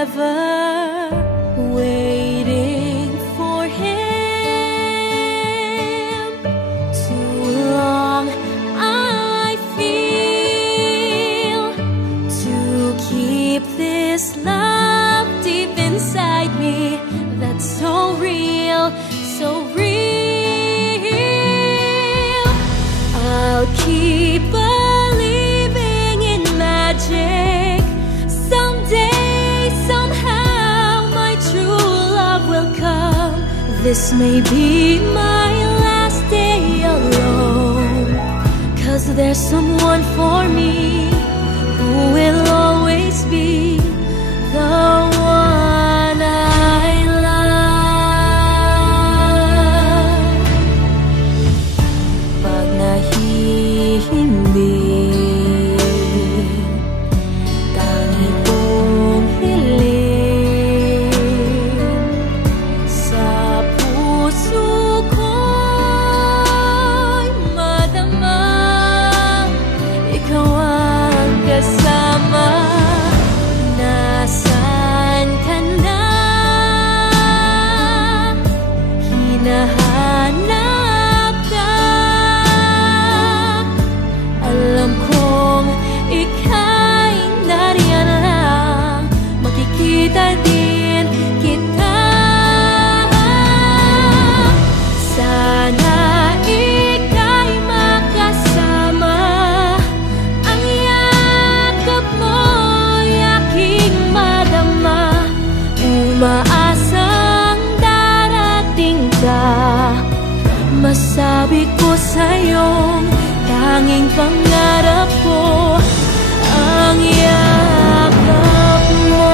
forever, waiting for him. Too long I feel to keep this love deep inside me. That's so real, so real. I'll keep believing in magic. Someday, somehow, my true love will come. This may be my last day alone, 'cause there's someone for me who will always be the one I love. Pag nahihimbing, tangi kong hiling sa puso ko'y madama. Ikaw ang kasama. Nasaan ka na? Hinahanap ka. Alam kong ika'y nariyan lang. Makikita din kita. Sana ika'y makasama. Ang yakap mo'y aking madama. Umaasang darating ka. Masabi ko sa'yong tanging pangarap ko ang yakap mo.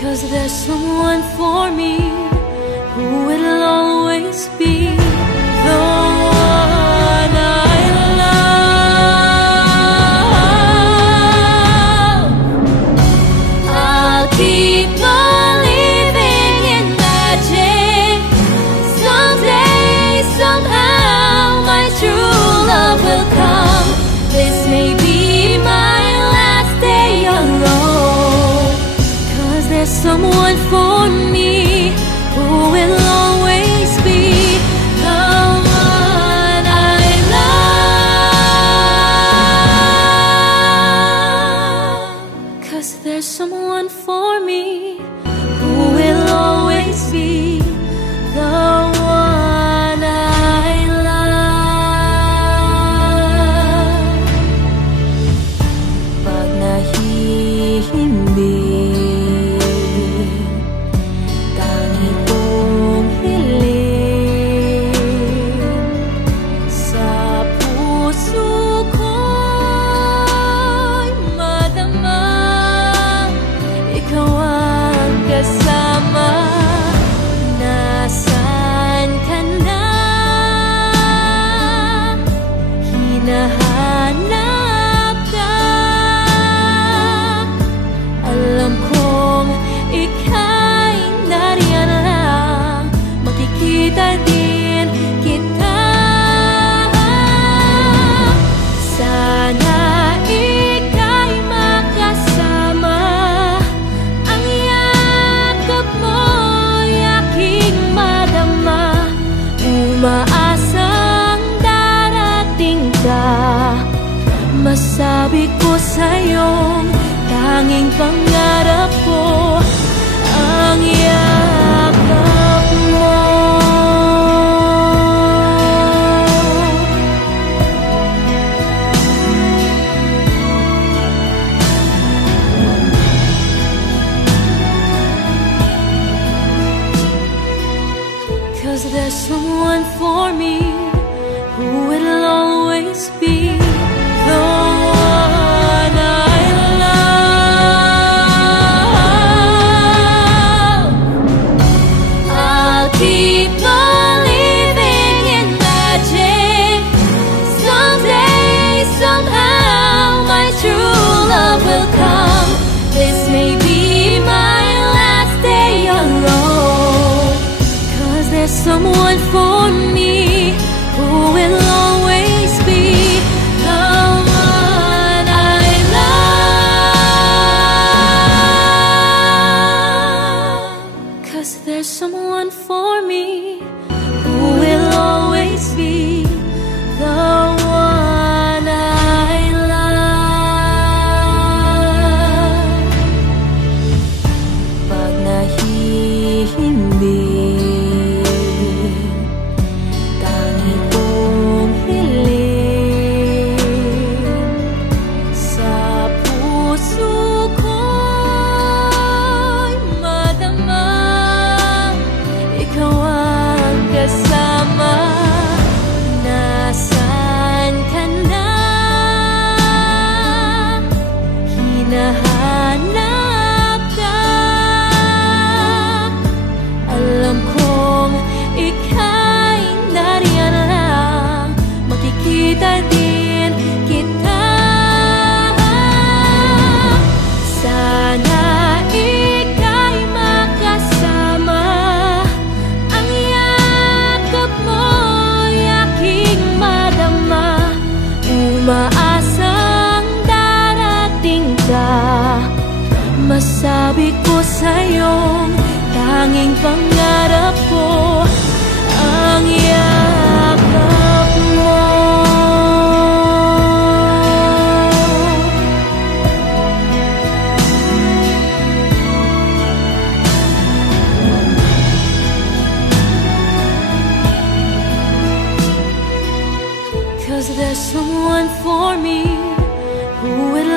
'Cause there's someone for me who will always be the one I love. I'll keep believing in magic. Someday, somehow, my true love will come. This may be my last day alone, 'cause there's someone for me who will always be the one I love. 'Cause there's someone for me who will always be the one I love. Pag nahihimbing, tangi kong hiling sa puso ko'y madama. Ikaw ang kasama. Nasaan ka na? Hinahanap ka. Alam kong ika'y nariyan lang. Makikita din kita. Sana ika'y makasama. Ang yakap mo'y aking madama. Umaasang darating ka. Masabi ko sa'yong tanging pangarap ko ang yakap mo. Cause there's someone for me who will always be the one I love. I'll keep believing in magic. Someday, somehow, my true love will come. This may be my last someone for me who will always be the one I love. 'Cause there's someone for me who will always be the one I love. Pag nahihimbing, tangi kong hiling sa puso ko'y madama, ikaw ang kasama. Nasaan ka na? Hinahanap ka. Alam kong ika'y nariyan lang, makikita din kita. Sana ika'y makasama, ang yakap mo'y aking madama. Umaasang darating ka, masabi ko sa'yong tanging pangarap ko ang yakap mo. 'Cause there's someone for me who would